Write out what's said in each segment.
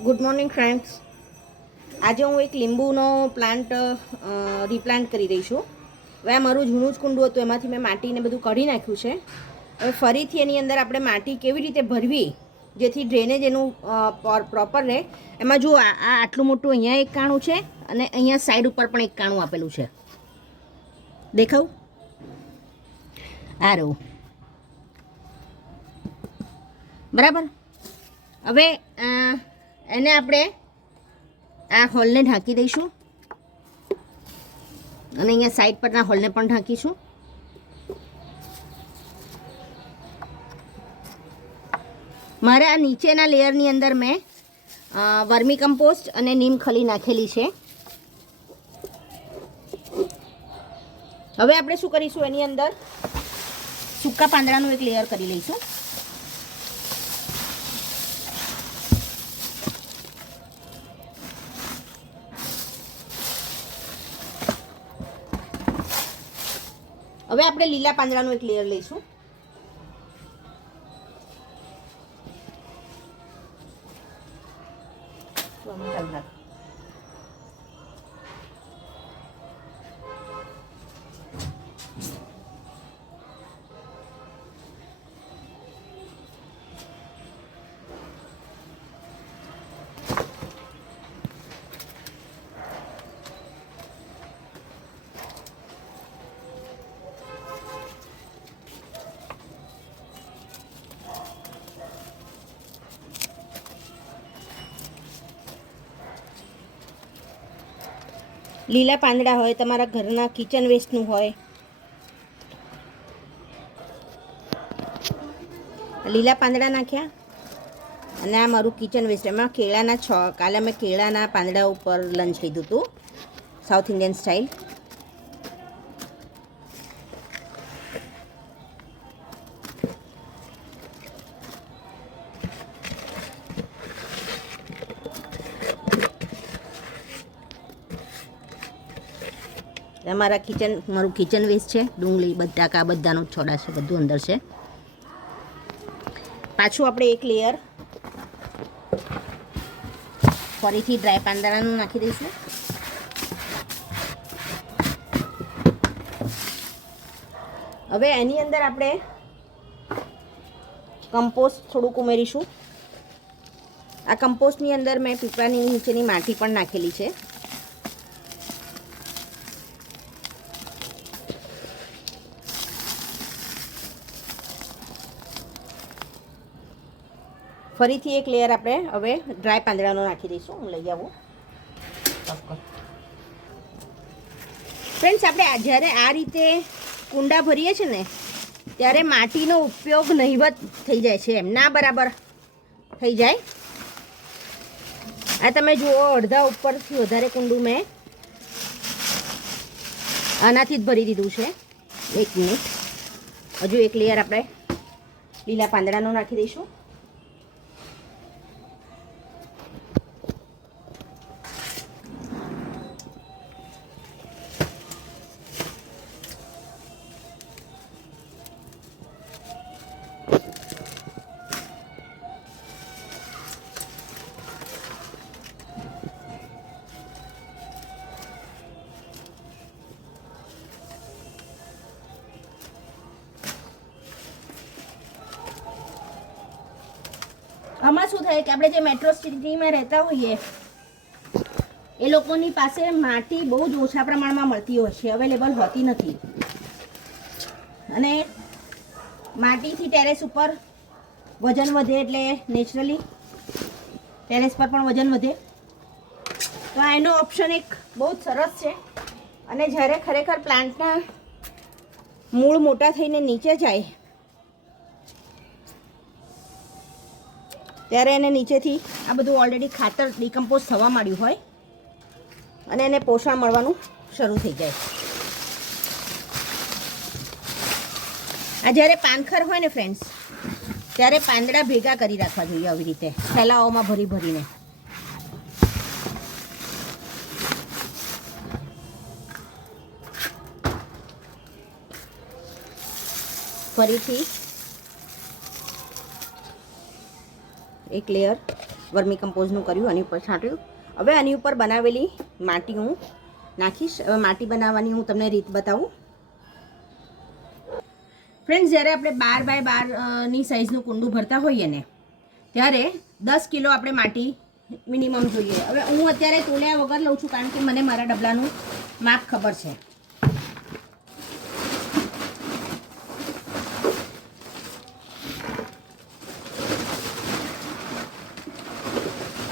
Good morning friends. આજે હું એક લીંબુનો પ્લાન્ટ રિપ્લાન્ટ કરી રહી છું. હવે આ મારું જૂનું જ કુંડું હતું, એમાંથી મેં માટીને બધું કાઢી નાખ્યું છે. હવે ફરીથી એની અંદર આપણે માટી કેવી રીતે ભરવી જેથી ડ્રેનેજ એનું પ્રોપર રહે. એમાં જો આ આટલું મોટું અહીંયા એક કાણું છે અને અહીંયા સાઈડ ઉપર પણ એક કાણું આપેલું છે. દેખાવ આ રહું બરાબર. હવે એને આપણે આ હોલને ઢાંકી દઈશું અને અહીંયા સાઈડ પરના હોલને પણ ઢાંકીશું. મારે આ નીચેના લેયરની અંદર મેં વર્મી કમ્પોસ્ટ અને નીમ ખલી નાખેલી છે. હવે આપણે શું કરીશું, એની અંદર સૂકા પાંદડાનું એક લેયર કરી લઈશું. હવે આપણે લીલા પાંદડાનું એક લેયર લઈશું. લીલા પાંદડા હોય, તમારા ઘરના કિચન વેસ્ટનું હોય, લીલા પાંદડા નાખ્યા. અને આ મારું કિચન વેસ્ટ, એમાં કેળાના કાલે મેં કેળાના પાંદડા ઉપર લંચ લીધું હતું, સાઉથ ઇન્ડિયન સ્ટાઇલ. મારું કિચન વેસ્ટ છે, ડુંગળી બટાકા બધાનું છોડા છે, બધું અંદર છે. પાછું આપણે એક લેયર ફરીથી ડ્રાય પાંદડાનું નાખી દઈશું. હવે એની અંદર આપણે કમ્પોસ્ટ થોડુંક ઉમેરીશું. આ કમ્પોસ્ટની અંદર મેં પીપળાની નીચેની માટી પણ નાખેલી છે. ફરીથી એક લેયર આપણે હવે ડ્રાય પાંદડાનો નાખી દઈશું. હું લઈ આવું. ફ્રેન્ડ્સ, આપણે જ્યારે આ રીતે કુંડા ભરીએ છીએ ને ત્યારે માટીનો ઉપયોગ નહિવત થઈ જાય છે, એમ ના બરાબર થઈ જાય. આ તમે જુઓ, અડધા ઉપરથી વધારે કુંડું મેં આનાથી જ ભરી દીધું છે. 1 મિનિટ, હજુ એક લેયર આપણે લીલા પાંદડાનો નાખી દઈશું. આમાં શું થાય કે આપણે જે મેટ્રો સિટીમાં રહેતા હોઈએ એ લોકોની પાસે માટી બહુ જ ઓછા પ્રમાણમાં મળતી હોય છે, અવેલેબલ હોતી નથી. અને માટીથી ટેરેસ ઉપર વજન વધે, એટલે નેચરલી ટેરેસ પર પણ વજન વધે. તો આ એનો ઓપ્શન એક બહુ જ સરસ છે. અને જ્યારે ખરેખર પ્લાન્ટના મૂળ મોટા થઈને નીચે જાય ત્યારે એને નીચેથી આ બધું ઓલરેડી ખાતર ડિકમ્પોઝ થવા માંડ્યું હોય અને એને પોષણ મળવાનું શરૂ થઈ જાય. આ જ્યારે પાનખર હોય ને ફ્રેન્ડ્સ, ત્યારે પાંદડા ભેગા કરી રાખવા જોઈએ આવી રીતે થેલાઓમાં ભરી ભરીને. ફરીથી એક લેયર વર્મી કમ્પોઝનું કર્યું, આની ઉપર છાંટ્યું. હવે આની ઉપર બનાવેલી માટી હું નાખીશ. હવે માટી બનાવવાની હું તમને રીત બતાવું. ફ્રેન્ડ્સ, જ્યારે આપણે 12 બાય 12ની સાઇઝનું કુંડું ભરતા હોઈએ ને ત્યારે 10 કિલો આપણે માટી મિનિમમ જોઈએ. હવે હું અત્યારે તોલ્યા વગર લઉં છું, કારણ કે મને મારા ડબલાનું માપ ખબર છે.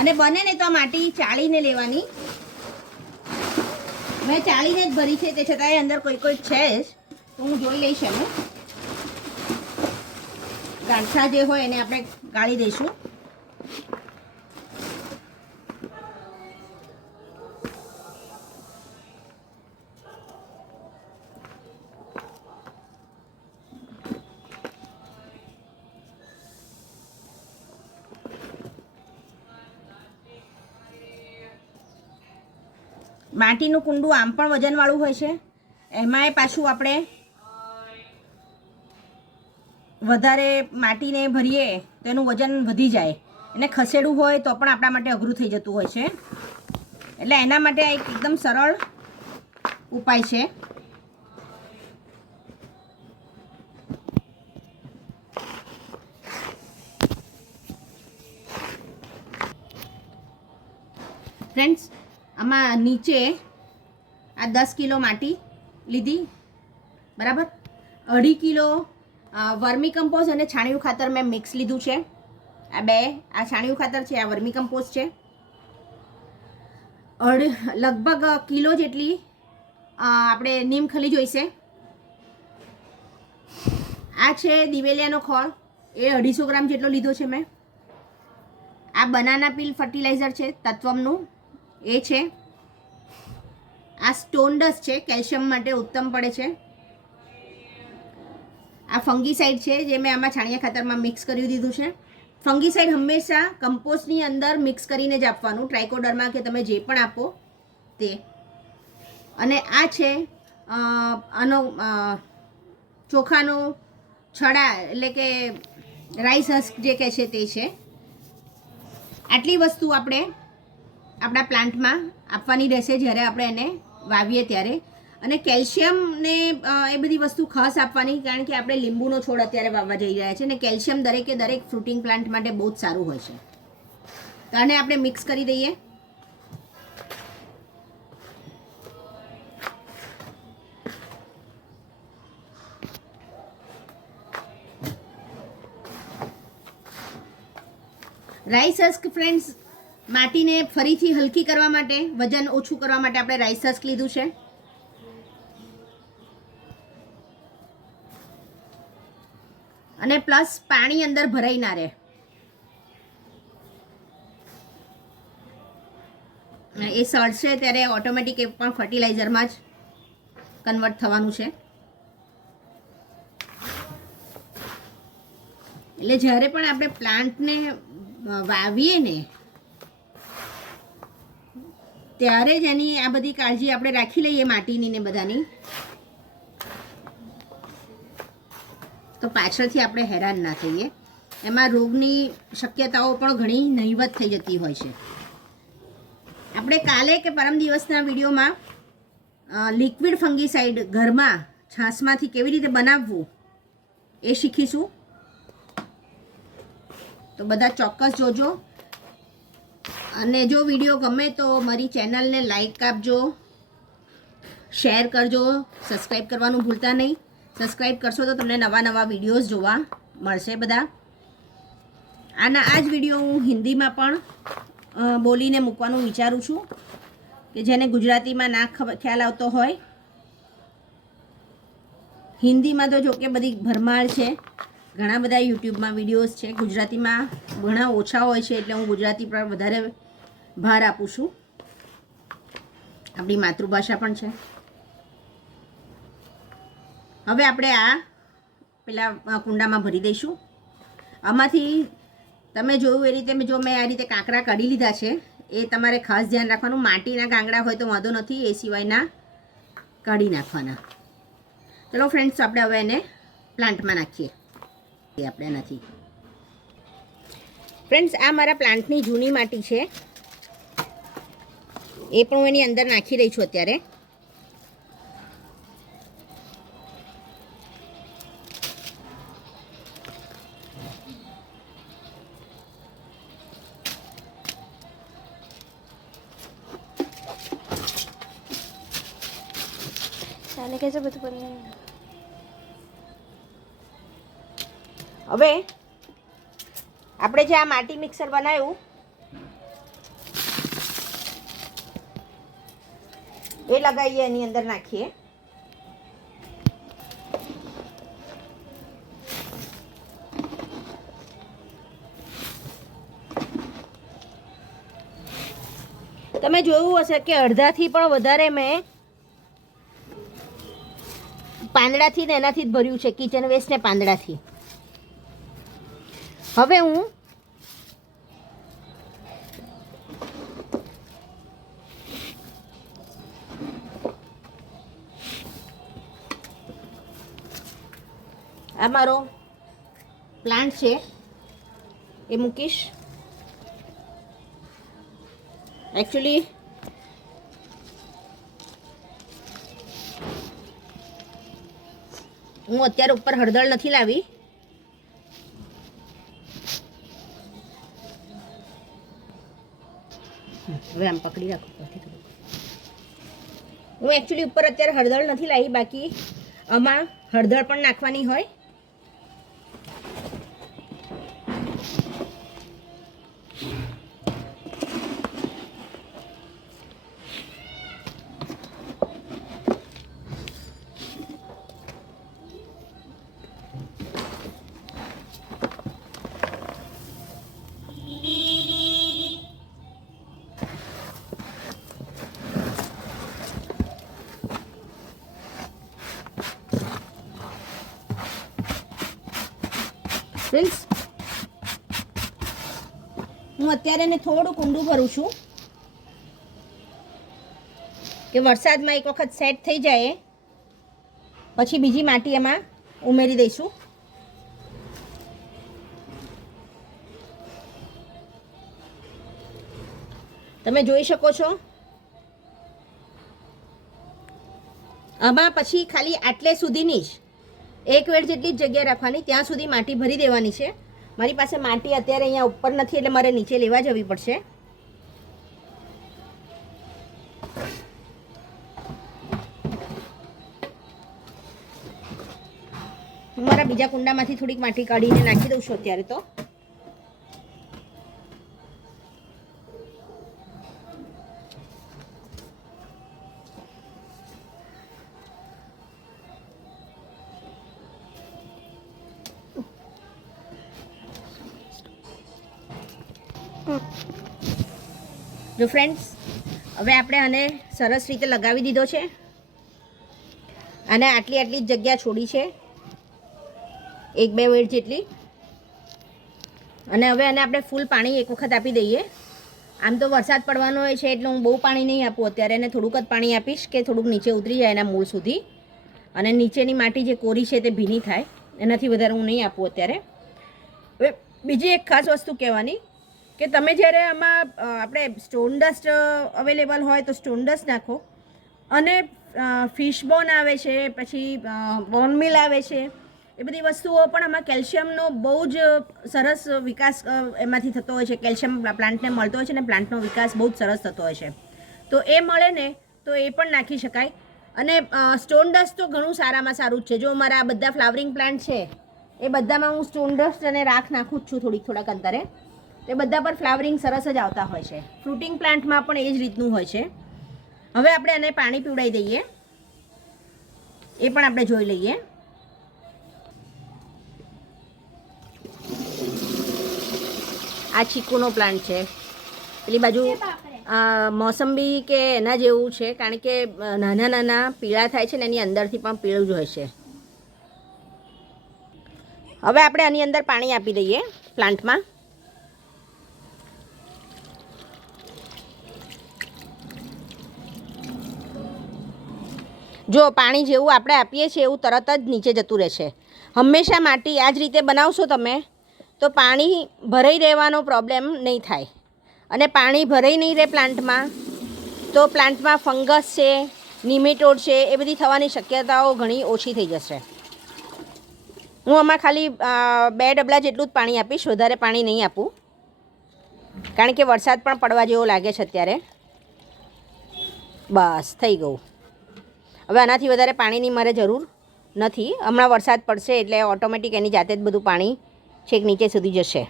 અને બને ને તો આ માટી ચાળીને લેવાની. મેં ચાળીને જ ભરી છે, તે છતાંય અંદર કોઈ છે જ, તો હું જોઈ લઈશ. એનું ગાંઠા જે હોય એને આપણે ગાળી દઈશું. માટીનું કુંડું આમ પણ વજનવાળું હોય છે, એમાંય પાછું આપણે વધારે માટીને ભરીએ તો એનું વજન વધી જાય. એને ખસેડવું હોય તો પણ આપણા માટે અઘરું થઈ જતું હોય છે. એટલે એના માટે આ એક એકદમ સરળ ઉપાય છે. ફ્રેન્ડ્સ, આમાં નીચે આ 10 કિલો માટી લીધી, બરાબર. 2.5 કિલો વર્મી કમ્પોઝ અને છાણિયું ખાતર મેં મિક્સ લીધું છે. આ છાણિયું ખાતર છે, આ વર્મી કમ્પોઝ છે. લગભગ કિલો જેટલી આપણે નીમ ખલી જોઈશે. આ છે દિવેલિયાનો ખોળ, એ 250 ગ્રામ જેટલો લીધો છે મેં. આ બનાના પીલ ફર્ટિલાઇઝર છે તત્વમનું, એ છે. આ સ્ટોન ડસ્ટ છે, કેલ્શિયમ માટે ઉત્તમ પડે છે. આ ફંગીસાઇડ છે, જે મેં આમાં છાણિયા ખાતરમાં મિક્સ કરી દીધું છે. ફંગીસાઇડ હંમેશા કમ્પોસ્ટની અંદર મિક્સ કરીને જ આપવાનું, ટ્રાઇકોડર્મા કે તમે જે પણ આપો તે. અને આ છે આનો ચોખાનો છડા, એટલે કે રાઈસ હસ્ક જે કહે છે તે છે. આટલી વસ્તુ આપણે આપણા પ્લાન્ટમાં આપવાની રહેશે જ્યારે આપણે એને વાવીએ ત્યારે. અને કેલ્શિયમને એ બધી વસ્તુ ખાસ આપવાની, કારણ કે આપણે લીંબુનો છોડ અત્યારે વાવવા જઈ રહ્યા છે, અને કેલ્શિયમ દરેકે દરેક ફ્રૂટિંગ પ્લાન્ટ માટે બહુ જ સારું હોય છે. તો આને આપણે મિક્સ કરી દઈએ. રાઈસ હસ્ક ફ્રેન્ડ્સ, માટીને ફરીથી હલકી કરવા માટે, વજન ઓછું કરવા માટે આપણે રાઈસ હસ્ક લીધું છે. અને પ્લસ પાણી અંદર ભરાઈ ના રહે. એ સળશે ત્યારે ઓટોમેટિક એ પણ ફર્ટિલાઇઝરમાં જ કન્વર્ટ થવાનું છે. એટલે જ્યારે પણ આપણે પ્લાન્ટને વાવીએ ને ત્યારે જ એની આ બધી કાળજી આપણે રાખી લઈએ, માટીની ને બધાની, તો પાછળથી આપણે હેરાન ના થઈએ. એમાં રોગની શક્યતાઓ પણ ઘણી નહીવત થઈ જતી હોય છે. આપણે કાલે કે પરમ દિવસના વિડીયોમાં લિક્વિડ ફંગીસાઇડ ઘરમાં છાશમાંથી કેવી રીતે બનાવવું એ શીખીશું. તો બધા ચોક્કસ જોજો. અને જો વિડીયો ગમે તો મારી ચેનલને લાઈક આપજો, શેર કરજો, સબસ્ક્રાઈબ કરવાનું ભૂલતા નહીં. સબસ્ક્રાઈબ કરશો તો તમને નવા નવા વિડીયોઝ જોવા મળશે બધા. આ જ વિડીયો હું હિન્દીમાં પણ બોલીને મૂકવાનું વિચારું છું, કે જેને ગુજરાતીમાં ના ખ્યાલ આવતો હોય. હિન્દીમાં તો જોકે બધી ભરમાર છે, ઘણા બધા યુટ્યુબમાં વિડીયોઝ છે. ગુજરાતીમાં ઘણા ઓછા હોય છે, એટલે હું ગુજરાતી પર વધારે ભાર આપું છું. આપણી માતૃભાષા પણ છે. હવે આપણે આ પેલા કુંડામાં ભરી દઈશું. આમાંથી તમે જોયું એ રીતે જો મેં આ રીતે કાંકરા કાઢી લીધા છે. એ તમારે ખાસ ધ્યાન રાખવાનું, માટીના કાંકરા હોય તો વાંધો નથી, એ સિવાયના કાઢી નાખવાના. ચલો ફ્રેન્ડ્સ, આપણે હવે એને પ્લાન્ટમાં નાખીએ. આપણે નથી ફ્રેન્ડ્સ, આ મારા પ્લાન્ટની જૂની માટી છે, એ પણ હું એની અંદર નાખી રહી છું અત્યારે. હવે આપણે જે આ માટી મિક્સર બનાવ્યું એ લગાવીએ, એની અંદર નાખીએ. તમે જોયું હશે કે અડધાથી પણ વધારે મેં પાંદડાથી ને એનાથી જ ભર્યું છે, કિચન વેસ્ટ ને પાંદડાથી. હવે હું આ મારો પ્લાન્ટ છે એ મૂકીશ. એકચ્યુઅલી હું અત્યારે ઉપર હળદર નથી લાવી, હવે આમ પકડી રાખો પરથી થોડુંક. હું એકચ્યુઅલી ઉપર અત્યારે હળદર નથી લાવી, બાકી આમાં હળદર પણ નાખવાની હોય. ફ્રેન્ડ્સ, હું અત્યારે એને થોડું ઊંડું ભરું છું કે વરસાદમાં એક વખત સેટ થઈ જાય પછી બીજી માટી એમાં ઉમેરી દઈશું. તમે જોઈ શકો છો આમાં પછી ખાલી આટલે સુધીની જ એક વેળ જેટલી જ જગ્યા રાખવાની, ત્યાં સુધી માટી ભરી દેવાની છે. મારી પાસે માટી અત્યારે અહીંયા ઉપર નથી એટલે મારે નીચે લેવા જવી પડશે. હું મારા બીજા કુંડામાંથી થોડીક માટી કાઢીને નાખી દઉં છું અત્યારે તો. જો ફ્રેન્ડ્સ, હવે આપણે આને સરસ રીતે લગાવી દીધો છે અને આટલી આટલી જ જગ્યા છોડી છે, 1-2 વેળ જેટલી. અને હવે આને આપણે ફૂલ પાણી એક વખત આપી દઈએ. આમ તો વરસાદ પડવાનો હોય છે એટલે હું બહુ પાણી નહીં આપું અત્યારે, એને થોડુંક જ પાણી આપીશ કે થોડુંક નીચે ઉતરી જાય એના મૂળ સુધી અને નીચેની માટી જે કોરી છે તે ભીની થાય. એનાથી વધારે હું નહીં આપું અત્યારે. હવે બીજી એક ખાસ વસ્તુ કહેવાની કે તમે જ્યારે આમાં આપણે સ્ટોન ડસ્ટ અવેલેબલ હોય તો સ્ટોન ડસ્ટ નાખો. અને ફિશ બોન આવે છે, પછી બોન મિલ આવે છે, એ બધી વસ્તુઓ પણ આમાં કેલ્શિયમનો બહુ જ સરસ વિકાસ એમાંથી થતો હોય છે. કેલ્શિયમ પ્લાન્ટને મળતો હોય છે અને પ્લાન્ટનો વિકાસ બહુ જ સરસ થતો હોય છે. તો એ મળે ને તો એ પણ નાખી શકાય. અને સ્ટોન ડસ્ટ તો ઘણું સારામાં સારું જ છે. જો મારા આ બધા ફ્લાવરિંગ પ્લાન્ટ છે એ બધામાં હું સ્ટોન ડસ્ટ અને રાખ નાખું જ છું થોડાક અંતરે. તે બધા પર ફ્લાવરિંગ સરસ જ આવતા હોય છે. ફ્રૂટિંગ પ્લાન્ટમાં પણ એ જ રીતનું હોય છે. હવે આપણે એને પાણી પીવડાવી દઈએ, એ પણ આપણે જોઈ લઈએ. આ ચીકુનો પ્લાન્ટ છે, પેલી બાજુ મોસંબી કે એના જેવું છે, કારણ કે નાના નાના પીળા થાય છે ને એની અંદરથી પણ પીળું જ હોય છે. હવે આપણે આની અંદર પાણી આપી દઈએ પ્લાન્ટમાં. જો પાણી જેવું આપણે આપીએ છીએ એવું તરત જ નીચે જતું રહેશે. હંમેશા માટી આ જ રીતે બનાવશો તમે તો પાણી ભરાઈ રહેવાનો પ્રોબ્લેમ નહીં થાય. અને પાણી ભરાઈ નહીં રહે પ્લાન્ટમાં તો પ્લાન્ટમાં ફંગસ છે, નિમેટોડ છે, એ બધી થવાની શક્યતાઓ ઘણી ઓછી થઈ જશે. હું આમાં ખાલી 2 ડબલા જેટલું જ પાણી આપીશ, વધારે પાણી નહીં આપું, કારણ કે વરસાદ પણ પડવા જેવો લાગે છે અત્યારે. બસ થઈ ગયું. હવે આનાથી વધારે પાણીની મારે જરૂર નથી. હમણાં વરસાદ પડશે એટલે ઓટોમેટિક એની જાતે જ બધું પાણી છેક નીચે સુધી જશે.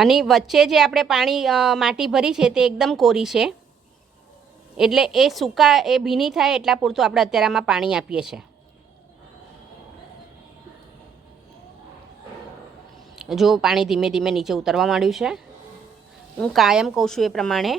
અને વચ્ચે જે આપણે માટી ભરી છે તે એકદમ કોરી છે, એટલે એ ભીની થાય એટલા પૂરતું આપણે અત્યારે આમાં પાણી આપીએ છીએ. જો પાણી ધીમે ધીમે નીચે ઉતરવા માંડ્યું છે. હું કાયમ કહું છું એ પ્રમાણે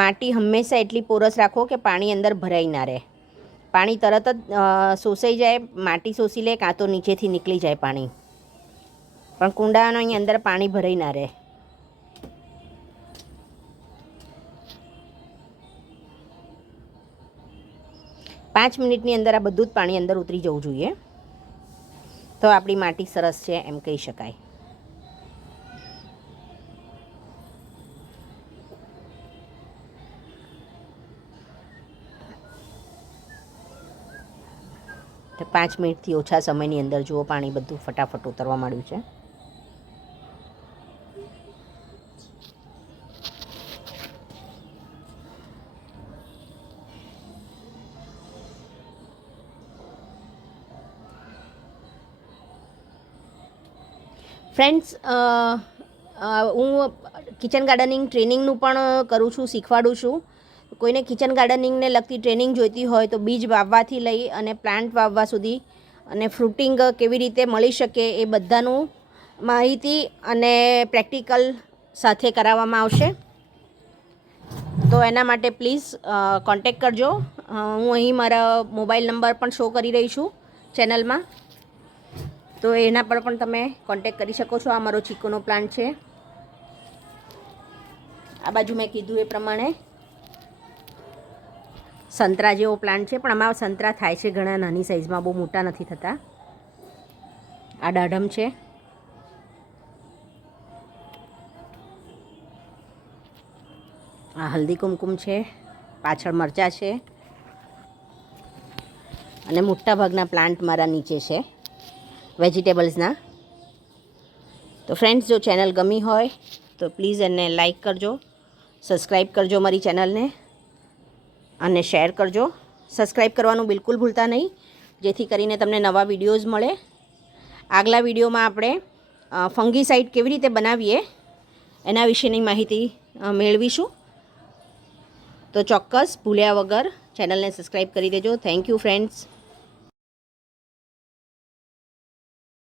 માટી હંમેશા એટલી પોરસ રાખો કે પાણી અંદર ભરાઈ ના રહે. પાણી તરત જ શોષાઈ જાય, માટી શોષી લે, કાં તો નીચેથી નીકળી જાય પાણી, પણ કુંડાનો અહીં અંદર પાણી ભરાઈ ના રહે. પાંચ મિનિટની અંદર આ બધું જ પાણી અંદર ઉતરી જવું જોઈએ, તો આપણી માટી સરસ છે એમ કહી શકાય. તો 5 મિનિટથી ઓછા સમયની અંદર જુઓ પાણી બધું ફટાફટ ઉતરવા માંડ્યું છે. ફ્રેન્ડ્સ, હું કિચન ગાર્ડનિંગ ટ્રેનિંગનું પણ કરું છું, શીખવાડું છું. કોઈને કિચન ગાર્ડનિંગને લગતી ટ્રેનિંગ જોઈતી હોય તો બીજ વાવવાથી લઈ અને પ્લાન્ટ વાવવા સુધી અને ફ્રૂટિંગ કેવી રીતે મળી શકે એ બધાનું માહિતી અને પ્રેક્ટિકલ સાથે કરાવવામાં આવશે. તો એના માટે પ્લીઝ કોન્ટેક્ટ કરજો. હું અહીં મારા મોબાઈલ નંબર પણ શો કરી રહી છું ચેનલમાં, તો એના પર પણ તમે કોન્ટેક્ટ કરી શકો છો. આ મારો ચીકુનો પ્લાન્ટ છે. આ બાજુ મેં કીધું એ પ્રમાણે સંતરા જેવો પ્લાન્ટ છે, પણ આમાં સંતરા થાય છે ઘણા નાની સાઇઝમાં, બહુ મોટા નથી થતા. આ દાડમ છે. આ હલ્દી કુમકુમ છે. પાછળ મરચાં છે. અને મોટા ભાગના પ્લાન્ટ મારા નીચે છે વેજીટેબલ્સના. તો ફ્રેન્ડ્સ, જો ચેનલ ગમી હોય તો પ્લીઝ એને લાઈક કરજો, સબસ્ક્રાઈબ કરજો મારી ચેનલને, અને શેર કરજો. સબસ્ક્રાઈબ કરવાનું બિલકુલ ભૂલતા નહીં, જેથી કરીને તમને નવા વિડીયોઝ મળે. આગલા વિડીયોમાં આપણે ફંગીસાઇડ કેવી રીતે બનાવીએ એના વિશેની માહિતી મેળવીશું. તો ચોક્કસ ભૂલ્યા વગર ચેનલને સબસ્ક્રાઈબ કરી દેજો. Thank you friends.